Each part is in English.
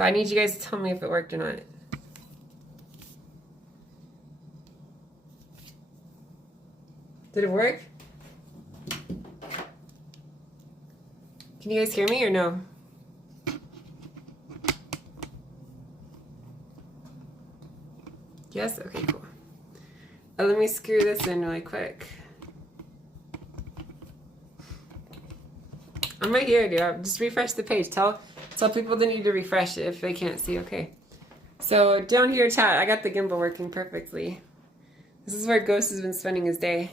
But I need you guys to tell me if it worked or not. Did it work? Can you guys hear me or no? Yes? Okay, cool. Let me screw this in really quick. I'm right here, dude. Just refresh the page. Tell people they need to refresh it if they can't see. Okay. So down here, chat, I got the gimbal working perfectly. This is where Ghost has been spending his day.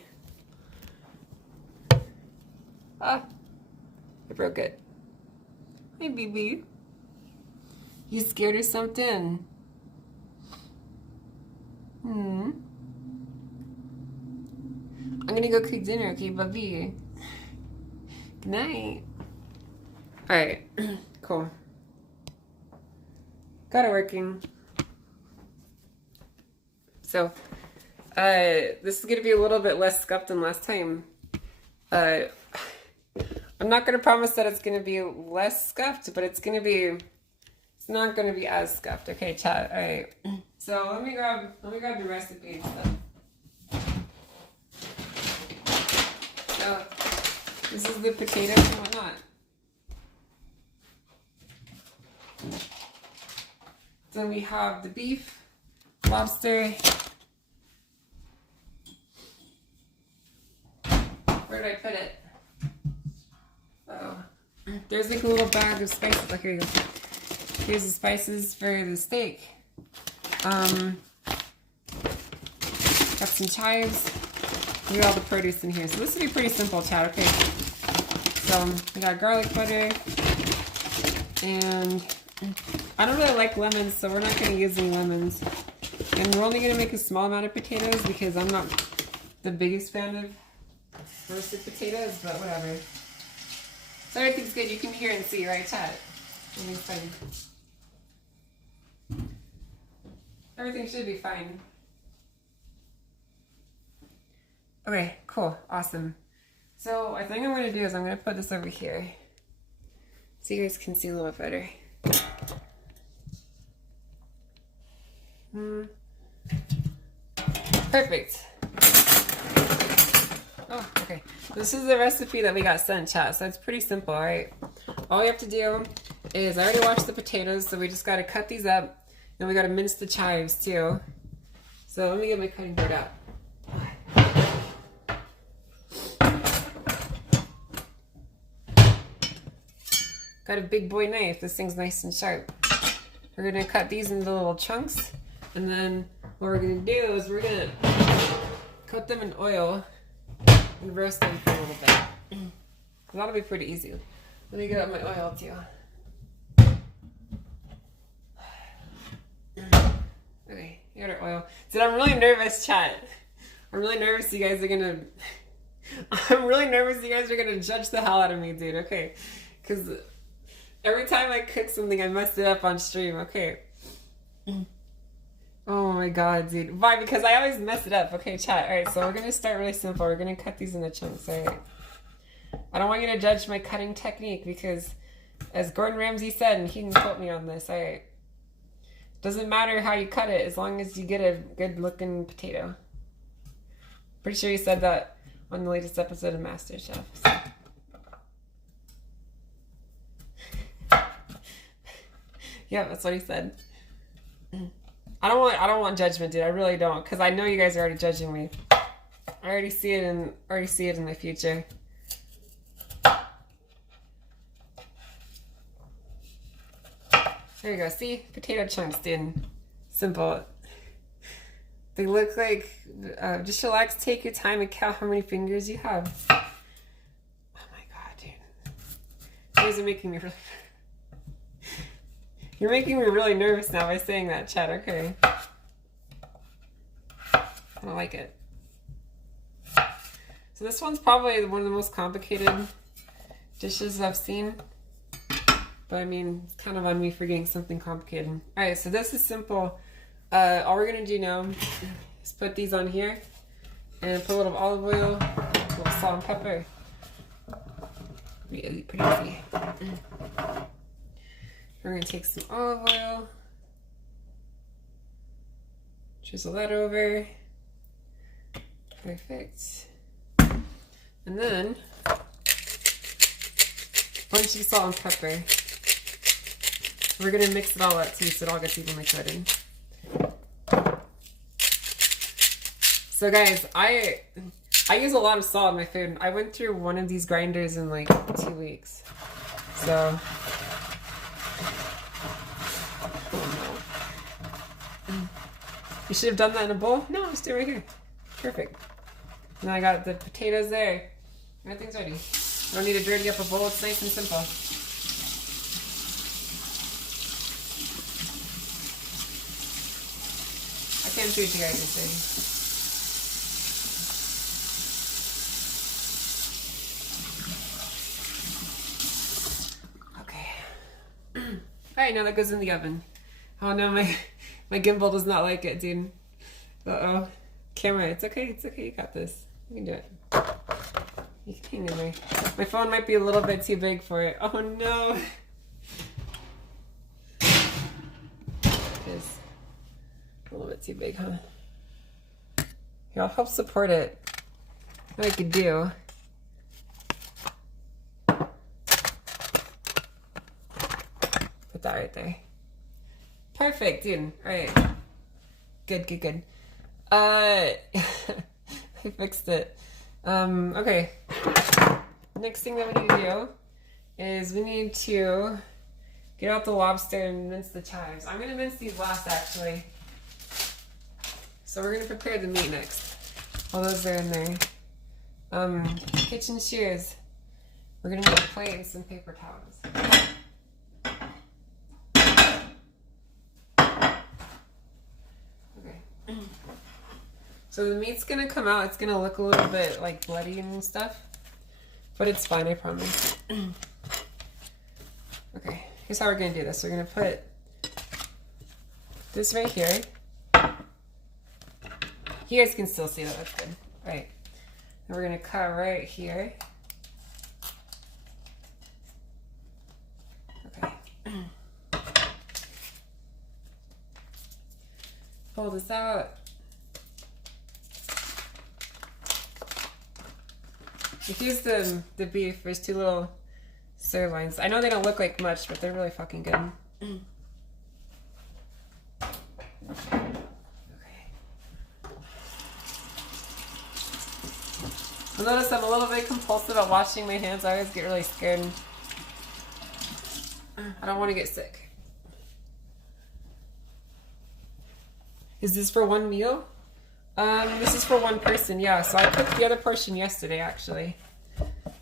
Ah, I broke it. Hey, BB. You scared or something? I'm gonna go cook dinner, okay, Bubby? Good night. Alright, cool. Got it working. So, this is gonna be a little bit less scuffed than last time. I'm not gonna promise that it's gonna be less scuffed, but it's not gonna be as scuffed. Okay, chat. Alright. So let me grab the recipe and stuff. So this is the potatoes and whatnot. Then we have the beef, lobster. Where did I put it? Oh, there's like a little bag of spices. Oh, here you go. Here's the spices for the steak. Got some chives. We got all the produce in here. So this will be pretty simple, chat. Okay. So we got garlic butter. And I don't really like lemons, so we're not going to use any lemons. And we're only going to make a small amount of potatoes because I'm not the biggest fan of roasted potatoes, but whatever. So everything's good. You can hear and see, right, chat? Everything's fine. Everything should be fine. Okay, cool. Awesome. So I think I'm going to do is I'm going to put this over here so you guys can see a little better. Perfect. Oh, okay. This is the recipe that we got sent, chat. So it's pretty simple, alright? All we have to do is, I already washed the potatoes, so we just got to cut these up. And we got to mince the chives, too. So let me get my cutting board out. Got a big boy knife. This thing's nice and sharp. We're going to cut these into little chunks. And then what we're going to do is we're going to coat them in oil and roast them for a little bit. That'll be pretty easy. Let me get out my oil too. Okay, you got our oil. Dude, I'm really nervous, chat. I'm really nervous you guys are gonna judge the hell out of me, dude, okay? Because every time I cook something, I mess it up on stream, okay? Oh my god, dude. Why? Because I always mess it up. Okay, chat. Alright, so we're going to start really simple. We're going to cut these into chunks, alright? I don't want you to judge my cutting technique because, as Gordon Ramsay said, and he can quote me on this, alright? Doesn't matter how you cut it as long as you get a good-looking potato. Pretty sure he said that on the latest episode of MasterChef. So. Yeah, that's what he said. I don't want judgment, dude. I really don't, because I know you guys are already judging me. I already see it in the future. There you go. See, potato chunks, dude. Simple. They look like. Just relax, take your time, and count how many fingers you have. Oh my god, dude! You guys are making me really. You're making me really nervous now by saying that, chat. Okay. I don't like it. So this one's probably one of the most complicated dishes I've seen. But I mean, it's kind of on me for getting something complicated. Alright, so this is simple. All we're going to do now is put these on here. And put a little olive oil, a little salt and pepper. Pretty easy. We're going to take some olive oil. Drizzle that over. Perfect. And then a bunch of salt and pepper. We're going to mix it all up too so it all gets evenly coated. So guys, I use a lot of salt in my food. I went through one of these grinders in like 2 weeks. So you should have done that in a bowl. No, just do it right here. Perfect. Now I got the potatoes there. Everything's ready. Don't need to dirty up a bowl. It's nice and simple. I can't do what you guys are saying. Alright, now that goes in the oven. Oh no, my gimbal does not like it, dude. Uh-oh. Camera, it's okay, you got this. You can do it. You can hang in there. My phone might be a little bit too big for it. Oh no! It is a little bit too big, huh? Here, I'll help support it. What I could do. Put that right there. Perfect, dude. Alright. Good. I fixed it. Okay. Next thing that we need to do is we need to get out the lobster and mince the chives. I'm going to mince these last, actually. So we're going to prepare the meat next. All those are in there. Kitchen shears. We're going to need a plate and some paper towels. So the meat's gonna come out, it's gonna look a little bit like bloody and stuff, but it's fine, I promise. Okay, here's how we're gonna do this. We're gonna put this right here. You guys can still see that, that's good. Right, and we're gonna cut right here. Okay. Pull this out. Here's the beef. There's 2 little sirloins. I know they don't look like much, but they're really fucking good. Okay. You'll notice I'm a little bit compulsive at washing my hands. I always get really scared. I don't want to get sick. Is this for one meal? This is for one person, yeah. So I cooked the other portion yesterday, actually.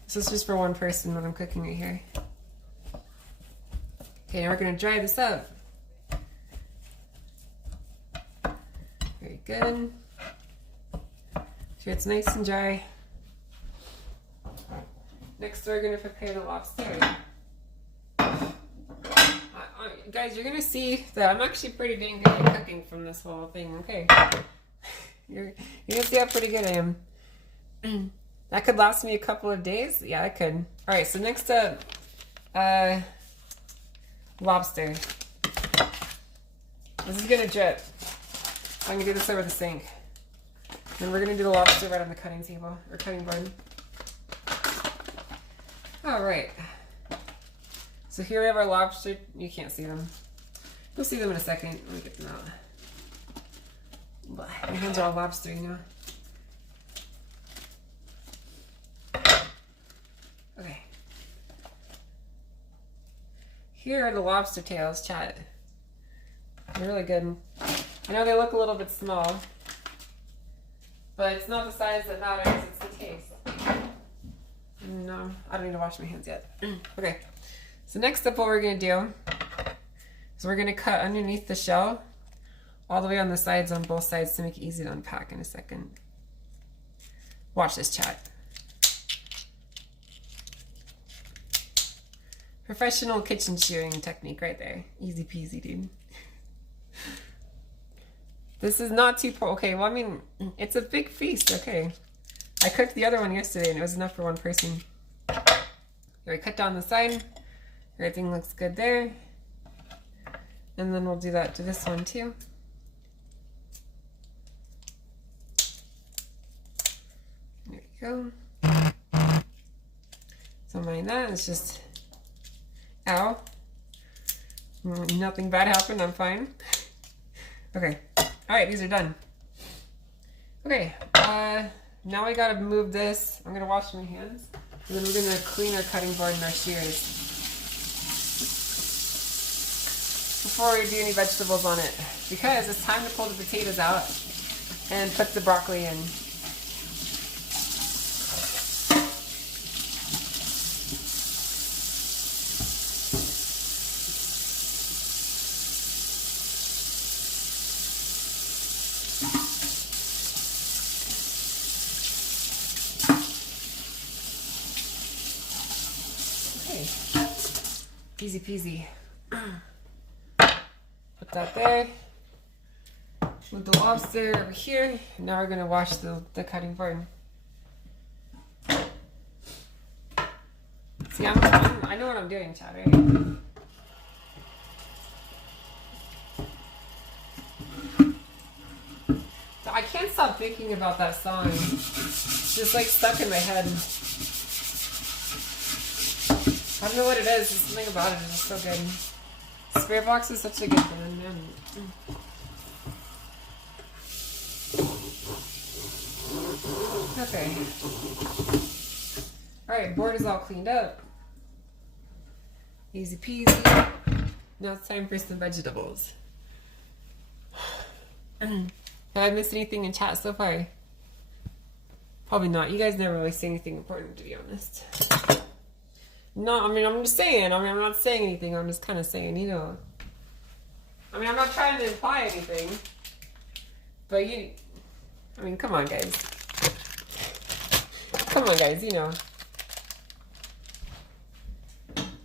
This is just for one person that I'm cooking right here. Okay, now we're gonna dry this up. Very good. Sure it's nice and dry. Next, we're gonna prepare the lobster. Guys, you're gonna see that I'm actually pretty dang good at cooking from this whole thing. Okay. You're gonna see how pretty good I am. That could last me a couple of days. Yeah, it could. All right, so next up, lobster. This is gonna drip. I'm gonna do this over the sink. Then we're gonna do the lobster right on the cutting table or cutting board. All right. So here we have our lobster. You can't see them. You'll see them in a second. Let me get them out. My hands are all lobstery now. Okay. Here are the lobster tails, chat. They're really good. I know they look a little bit small, but it's not the size that matters, it's the taste. No, I don't need to wash my hands yet. Okay. So next up what we're going to do is we're going to cut underneath the shell all the way on the sides on both sides to make it easy to unpack in a second. Watch this, chat. Professional kitchen shearing technique right there. Easy peasy, dude. This is not too okay, well, I mean, it's a big feast, okay. I cooked the other one yesterday and it was enough for one person. Here, I cut down the side. Everything looks good there. And then we'll do that to this one too. There you go. Don't mind that, it's just, ow. Nothing bad happened, I'm fine. Okay, all right, these are done. Okay, now I gotta move this. I'm gonna wash my hands, and then we're gonna clean our cutting board and our shears before we do any vegetables on it, because it's time to pull the potatoes out and put the broccoli in. Easy peasy. Put that there. Move the lobster over here. Now we're gonna wash the cutting board. See, I know what I'm doing, Chad, right? I can't stop thinking about that song. It's just like stuck in my head. I don't know what it is. There's something about it. It's just so good. Spirit Box is such a good band, man. Okay. Alright, board is all cleaned up. Easy peasy. Now it's time for some vegetables. Have I missed anything in chat so far? Probably not. You guys never really say anything important, to be honest. No, I mean, I'm just saying. I mean, I'm not saying anything. I'm just kind of saying, you know. I mean, I'm not trying to imply anything. But you... I mean, come on, guys. Come on, guys, you know.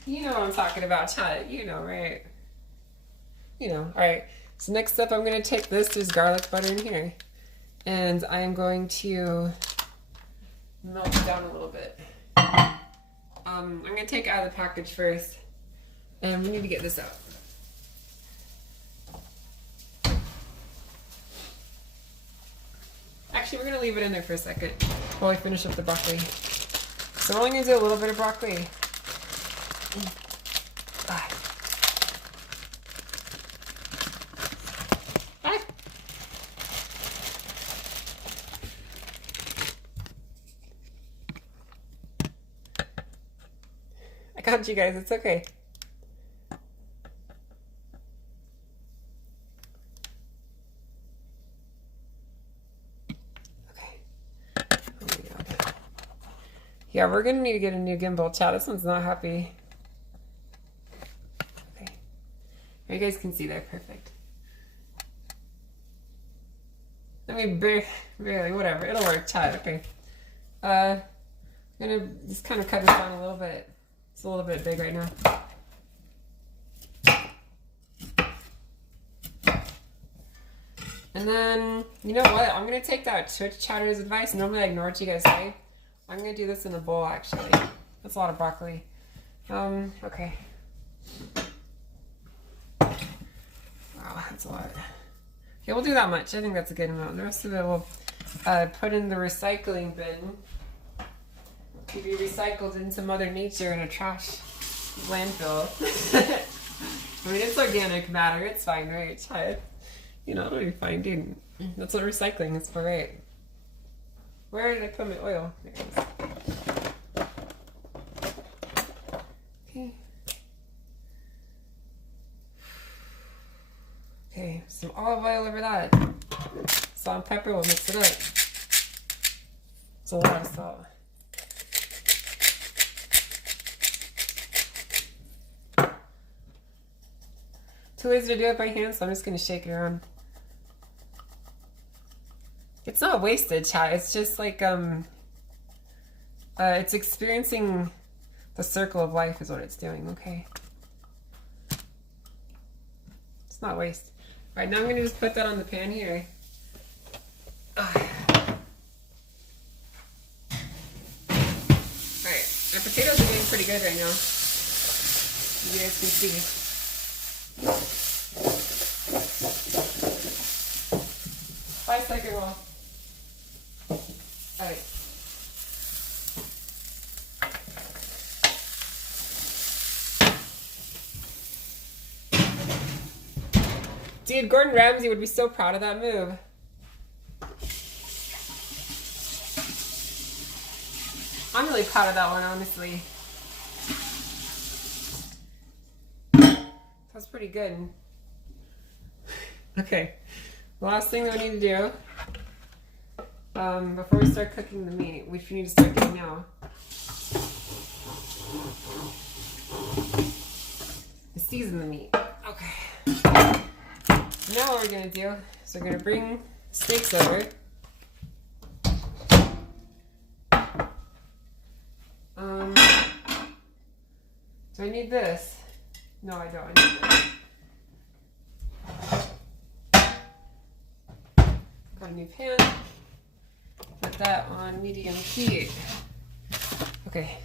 You know what I'm talking about, chat. You know, right? You know. Alright. So next up, I'm going to take this. There's garlic butter in here. And I'm going to melt it down a little bit. I'm going to take it out of the package first, and we need to get this out. Actually, we're going to leave it in there for a second while we finish up the broccoli. So we're only going to do a little bit of broccoli. Ah. I got you guys, it's okay. Okay. Oh my God. Yeah, we're gonna need to get a new gimbal, chat. This one's not happy. Okay. You guys can see that, perfect. I mean, barely, whatever. It'll work, chat, okay. I'm gonna just kind of cut this down a little bit. It's a little bit big right now. And then, you know what? I'm going to take that Twitch chatter's advice. Normally I ignore what you guys say. I'm going to do this in a bowl, actually. That's a lot of broccoli. Okay. Wow, that's a lot. Okay, we'll do that much. I think that's a good amount. The rest of it we'll put in the recycling bin. To be recycled into Mother Nature in a trash landfill. I mean, it's organic matter. It's fine, right? Child? You know, it'll be fine, dude. That's what recycling is for, right? Where did I put my oil? There it is. Okay. Okay, some olive oil over that. Salt and pepper, we'll mix it up. It's a lot of salt. Too lazy to do it by hand, so I'm just going to shake it around. It's not wasted, chat. It's just like, it's experiencing the circle of life is what it's doing, okay? It's not waste. Alright, now I'm going to just put that on the pan here. Alright, our potatoes are getting pretty good right now. You guys can see. roll. Alright. Dude, Gordon Ramsay would be so proud of that move. I'm really proud of that one, honestly. That's pretty good. Okay. The last thing that we need to do before we start cooking the meat, which we need to start doing now, is season the meat. Okay. Now what we're going to do is we're going to bring steaks over. Do I need this? No, I don't. I need this. Got a new pan. Put that on medium heat. Okay.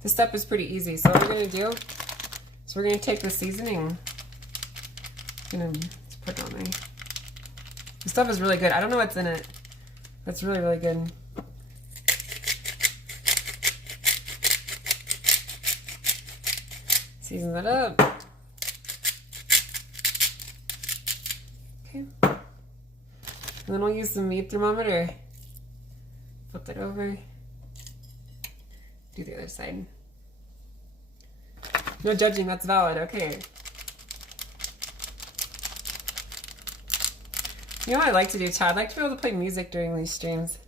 This step is pretty easy. So what we're going to do is we're going to take the seasoning. Let's put it on there. This stuff is really good. I don't know what's in it. That's really, really good. Season that up. Okay. And then we'll use the meat thermometer. Flip that over. Do the other side. No judging, that's valid. Okay. You know what I like to do, Chad? I'd like to be able to play music during these streams.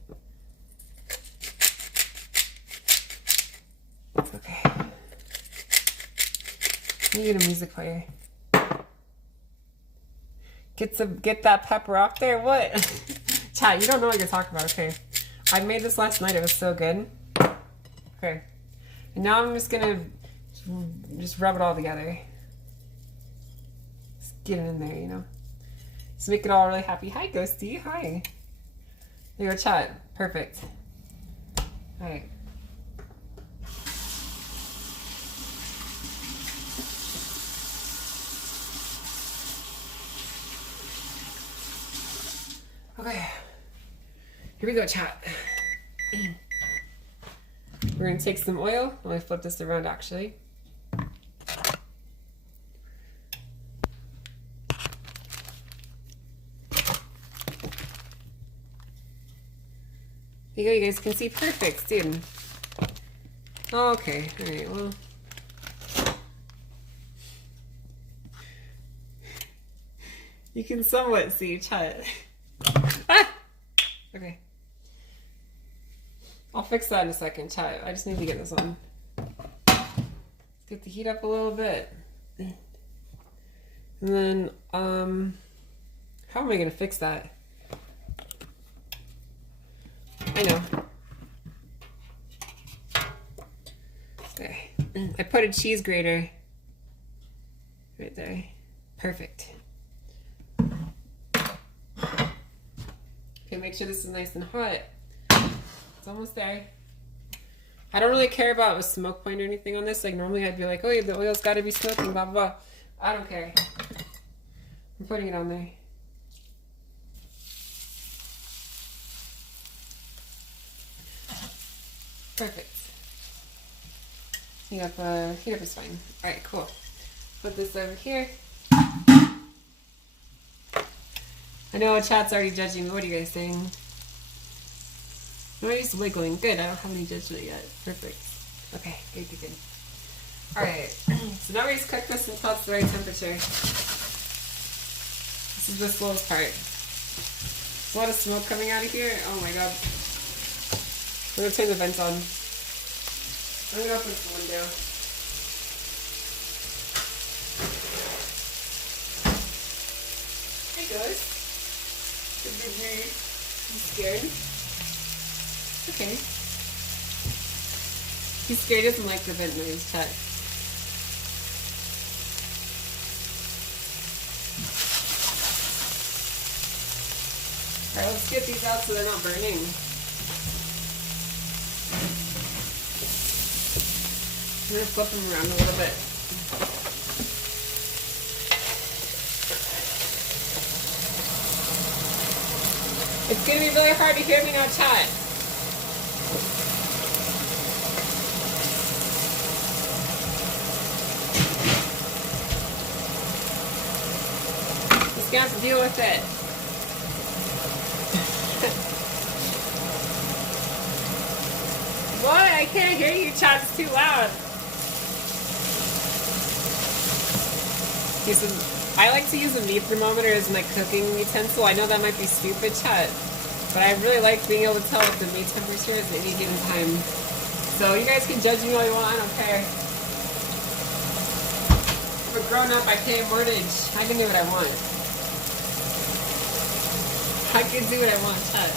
Okay. Let me get a music player. Get that pepper off there. What? Chad, you don't know what you're talking about. Okay. I made this last night. It was so good. Okay. And now I'm just gonna rub it all together. Just get it in there, you know. Just make it all really happy. Hi, Ghosty. Hi. There you go, chat. Perfect. All right. Okay. Here we go, chat. We're going to take some oil. Let me flip this around, actually. There you go, you guys can see perfect, dude. Okay, alright, well. You can somewhat see, chat. Ah! Okay. I'll fix that in a second, chat. I just need to get this on. Let's get the heat up a little bit. And then, how am I gonna fix that? I know. There. I put a cheese grater right there. Perfect. Okay, make sure this is nice and hot. It's almost there. I don't really care about a smoke point or anything on this. Like normally I'd be like, oh yeah, the oil's gotta be smoking, blah, blah, blah. I don't care. I'm putting it on there. Perfect. Heat up is fine. Alright, cool. Put this over here. I know chat's already judging me. What are you guys saying? No, I'm just wiggling. Good, I don't have any judgment yet. Perfect. Okay, good, good, good. Alright, so now we just cook this until it's the right temperature. This is the slowest part. There's a lot of smoke coming out of here. Oh my god. I'm going to turn the vents on. I'm going to open the window. Hey guys. Good to hear you. You scared? Okay. He's scared, doesn't like the vent noise, chat. Alright, let's get these out so they're not burning. I'm going to flip them around a little bit. It's gonna be really hard to hear me now, chat. Just gonna have to deal with it. What? I can't hear you, chat. It's too loud. I like to use a meat thermometer as my cooking utensil. I know that might be stupid, chat, but I really like being able to tell what the meat temperature is at any given time. So you guys can judge me all you want. I don't care. I'm a grown up. I pay a mortgage. I can do what I want. I can do what I want, chat.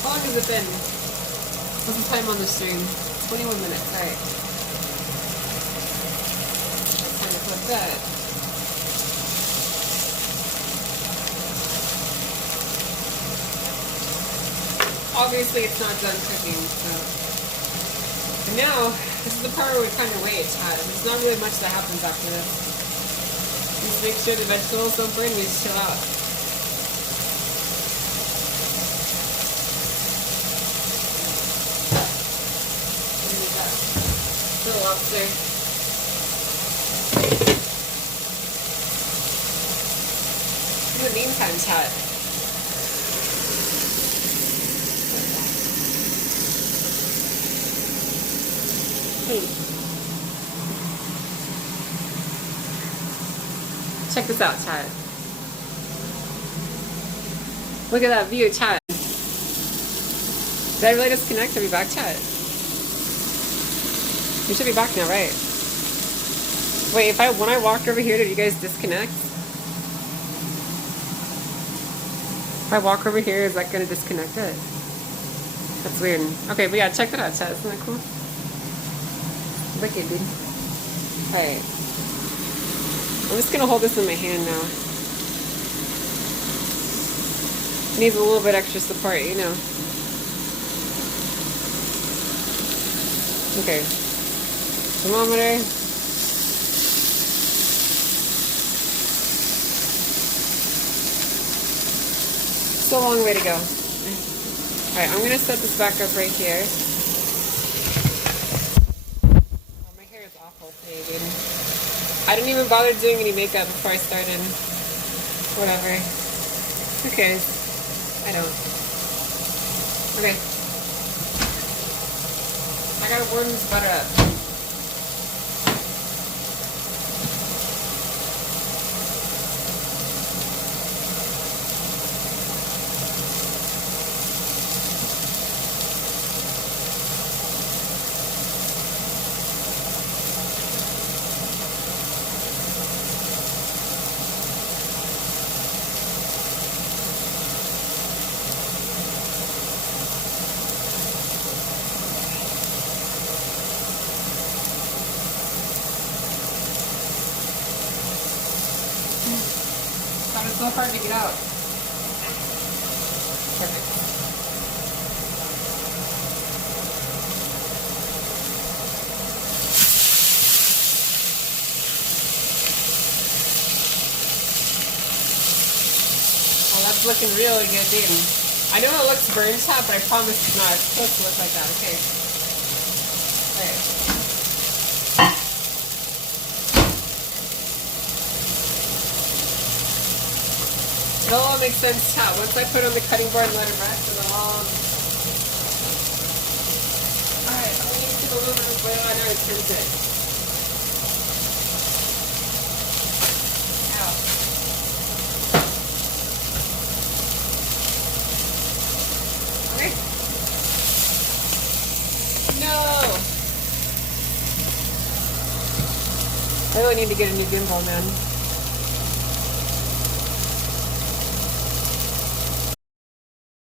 How long has it been? What's the time on the stream? 21 minutes, alright. Time to flip that. Obviously it's not done cooking, so. And now, this is the part where we kind of wait, chat. There's not really much that happens after this. Just make sure the vegetables don't burn, we just chill out. Little lobster. In the meantime, chat. Check this out, chat. Look at that view, chat. Did I really disconnect? Are we back, chat? We should be back now, right? Wait, when I walked over here, did you guys disconnect? If I walk over here, is that gonna disconnect it? That's weird. Okay, but yeah, check that out, chat. Isn't that cool? Wicked, dude. Alright. I'm just gonna hold this in my hand now. It needs a little bit extra support, you know. Okay. Thermometer. Still a long way to go. Alright, I'm gonna set this back up right here. Oh, my hair is awful today, dude. I didn't even bother doing any makeup before I started. Whatever. Who cares? I don't. Okay. I gotta warm this butter up. It's so hard to get out. Perfect. Oh, that's looking really good, dude. I know it looks burned hot, but I promise it's not. It's supposed to look like that, okay? Alright. It all makes sense, chat. Once I put it on the cutting board and let it rest, it'll all... Alright, I'm going to use a little bit of this oil. I know it turns it. Ow. Okay. No! I really need to get a new gimbal, man.